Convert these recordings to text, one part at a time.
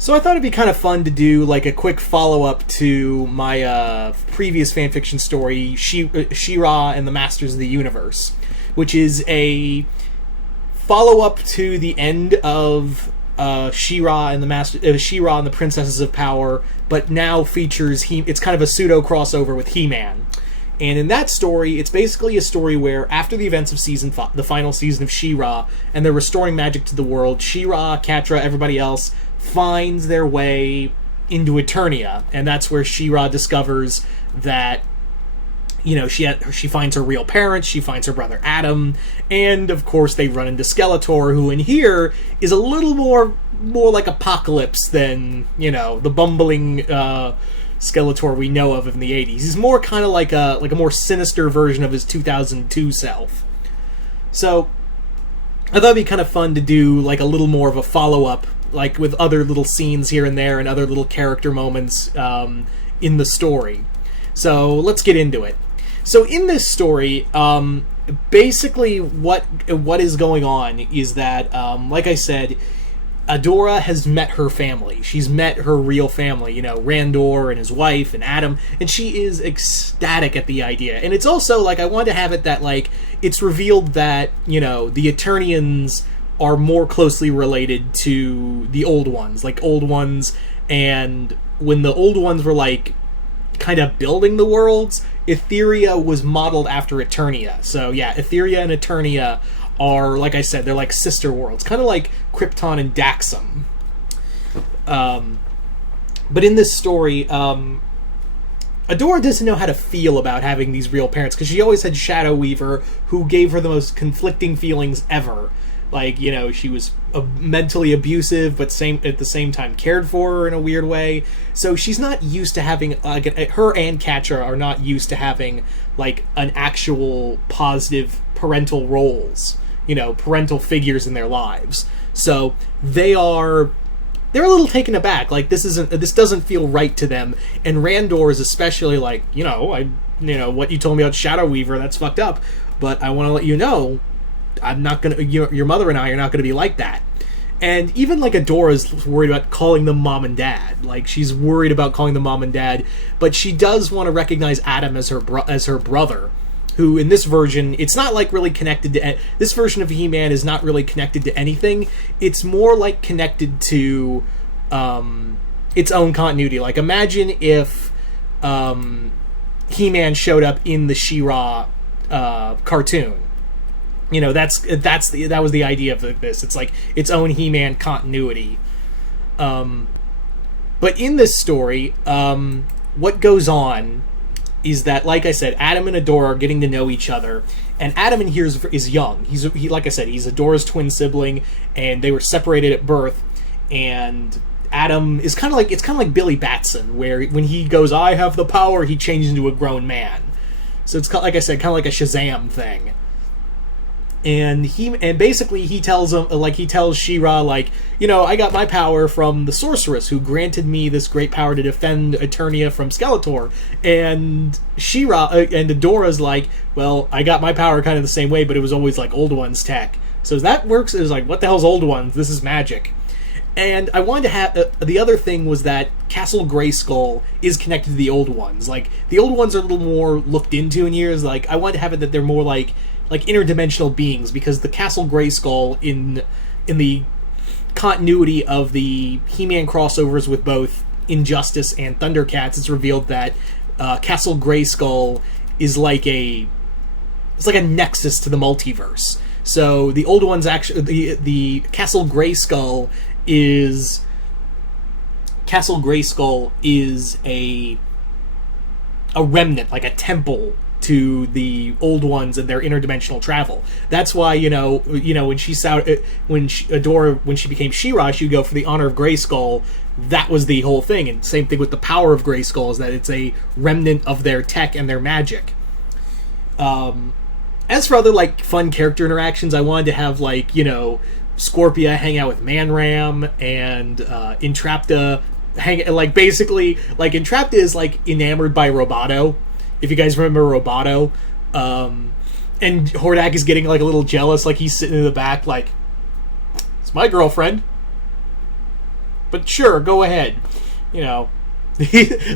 So I thought it'd be kind of fun to do like a quick follow-up to my previous fanfiction story, She-Ra and the Masters of the Universe, which is a follow-up to the end of She-Ra and the Princesses of Power, but now features it's kind of a pseudo crossover with He-Man. And in that story, it's basically a story where after the events of the final season of She-Ra, and they're restoring magic to the world, She-Ra, Catra, everybody else finds their way into Eternia, and that's where She-Ra discovers that, you know, she finds her real parents, she finds her brother Adam, and of course they run into Skeletor, who in here is a little more like Apocalypse than, you know, the bumbling Skeletor we know of in the 80s. He's more kind of like a more sinister version of his 2002 self. So I thought it'd be kind of fun to do like a little more of a follow-up, like with other little scenes here and there and other little character moments in the story. So let's get into it. So in this story, basically what is going on is that, like I said, Adora has met her family. She's met her real family, you know, Randor and his wife and Adam, and she is ecstatic at the idea. And it's also, like, I wanted to have it that, like, it's revealed that, you know, the Eternians are more closely related to the Old Ones. Like, Old Ones, and when the Old Ones were, like, kind of building the worlds, Etheria was modeled after Eternia. So, yeah, Etheria and Eternia are, like I said, they're like sister worlds, kind of like Krypton and Daxam. But in this story, Adora doesn't know how to feel about having these real parents, because she always had Shadow Weaver, who gave her the most conflicting feelings ever. Like, you know, she was mentally abusive, but at the same time cared for her in a weird way. So she's not used to having, her and Catra are not used to having, like, an actual positive parental roles. You know, parental figures in their lives. So they're a little taken aback. Like, this doesn't feel right to them. And Randor is especially like, what you told me about Shadow Weaver, that's fucked up. But I want to let you know, I'm not gonna. Your mother and I are not gonna be like that. And even like Adora's worried about calling them mom and dad. Like, she's worried about calling them mom and dad, but she does want to recognize Adam as her brother. Who in this version, it's not like really connected to... This version of He-Man is not really connected to anything. It's more like connected to its own continuity. Like, imagine if He-Man showed up in the She-Ra cartoon. You know, that was the idea of this. It's like its own He-Man continuity. But in this story, what goes on is that, like I said, Adam and Adora are getting to know each other, and Adam in here is young. Like I said, he's Adora's twin sibling, and they were separated at birth. And Adam is kind of like Billy Batson, where when he goes, "I have the power," he changes into a grown man. So it's like I said, kind of like a Shazam thing. And basically he tells She-Ra, like, you know, I got my power from the sorceress who granted me this great power to defend Eternia from Skeletor. And She-Ra and Adora's like, well, I got my power kind of the same way, but it was always like Old Ones tech. So as that works, is like, what the hell's Old Ones? This is magic. And I wanted to have the other thing was that Castle Grayskull is connected to the Old Ones. Like, the Old Ones are a little more looked into in years. Like, I wanted to have it that they're more like interdimensional beings, because the Castle Grayskull in the continuity of the He-Man crossovers with both Injustice and Thundercats, it's revealed that Castle Grayskull is like a nexus to the multiverse. So the Old Ones actually, the Castle Grayskull is a remnant, like a temple to the Old Ones and their interdimensional travel. That's why, when she became She-Ra, she would go for the honor of Grayskull. That was the whole thing. And same thing with the power of Grayskull, is that it's a remnant of their tech and their magic. As for other, like, fun character interactions, I wanted to have, like, Scorpia hang out with Man-Ram, and Entrapta basically, Entrapta is, like, enamored by Roboto. If you guys remember Roboto, and Hordak is getting, like, a little jealous, like, he's sitting in the back, like, it's my girlfriend. but sure, go ahead. You know,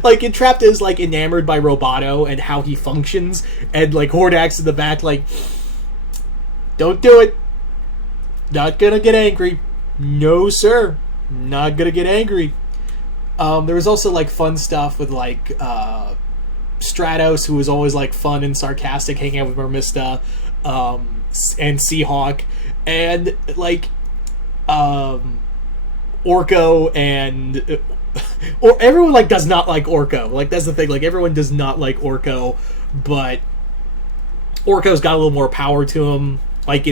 like Entrapped is like enamored by Roboto and how he functions, and like Hordak's in the back, like, don't do it. Not gonna get angry. No, sir. Not gonna get angry. There was also like fun stuff with like Stratos, who was always like fun and sarcastic, hanging out with Mermista, and Seahawk, and like Orko and or everyone like does not like Orko. Like that's the thing. Like everyone does not like Orko, but Orko's got a little more power to him. He's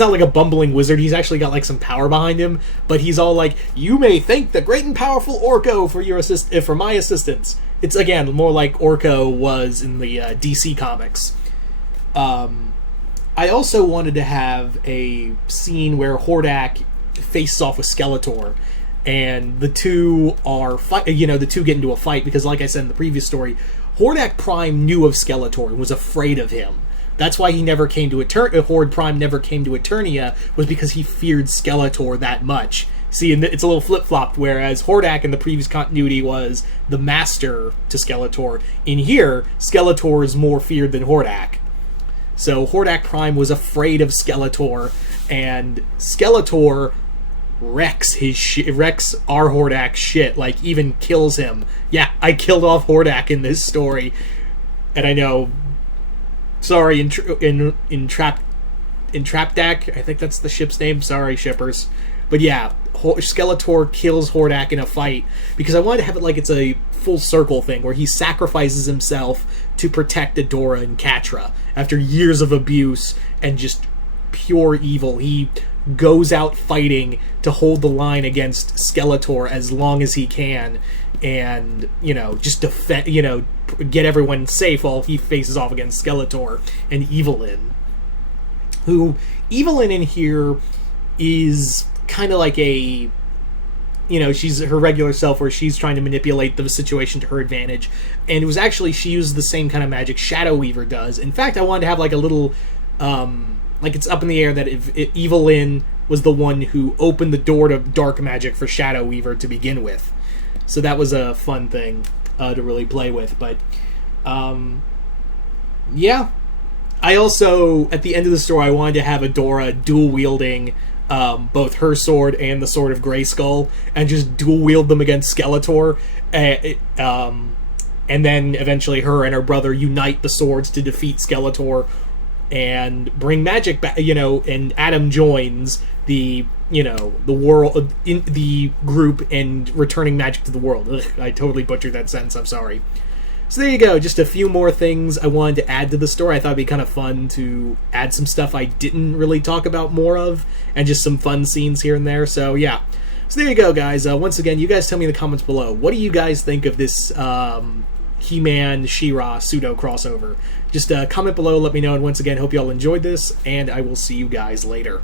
not like a bumbling wizard. He's actually got like some power behind him. But he's all like, "You may thank the great and powerful Orko for my assistance." It's again more like Orko was in the DC comics. I also wanted to have a scene where Hordak faces off with Skeletor, and the two are the two get into a fight because, like I said in the previous story, Hordak Prime knew of Skeletor and was afraid of him. That's why he never came to Horde Prime never came to Eternia, was because he feared Skeletor that much. See, and it's a little flip-flopped, whereas Hordak in the previous continuity was the master to Skeletor. In here, Skeletor is more feared than Hordak. So Hordak Prime was afraid of Skeletor, and Skeletor wrecks our Hordak shit, like even kills him. Yeah, I killed off Hordak in this story, and I know. Sorry, Entrapdak, I think that's the ship's name. Sorry, shippers, but yeah, Skeletor kills Hordak in a fight because I wanted to have it like it's a full circle thing where he sacrifices himself to protect Adora and Catra after years of abuse and just pure evil. He goes out fighting to hold the line against Skeletor as long as he can, and just defend, get everyone safe while he faces off against Skeletor and Evelyn. Who Evelyn in here is kind of like a, she's her regular self where she's trying to manipulate the situation to her advantage, and it was actually she used the same kind of magic Shadow Weaver does. In fact, I wanted to have like a little like it's up in the air that if Evelyn was the one who opened the door to dark magic for Shadow Weaver to begin with. So that was a fun thing to really play with. But yeah, I also, at the end of the story, I wanted to have Adora dual wielding both her sword and the sword of Grayskull, and just dual wield them against Skeletor, and then eventually her and her brother unite the swords to defeat Skeletor and bring magic back. And Adam joins the world in the group and returning magic to the world. Ugh, I totally butchered that sentence. I'm sorry. So there you go. Just a few more things I wanted to add to the story. I thought it'd be kind of fun to add some stuff I didn't really talk about more of, and just some fun scenes here and there. So yeah. So there you go, guys. Once again, you guys tell me in the comments below, what do you guys think of this He-Man, She-Ra pseudo crossover? Just comment below, let me know, and once again, hope you all enjoyed this, and I will see you guys later.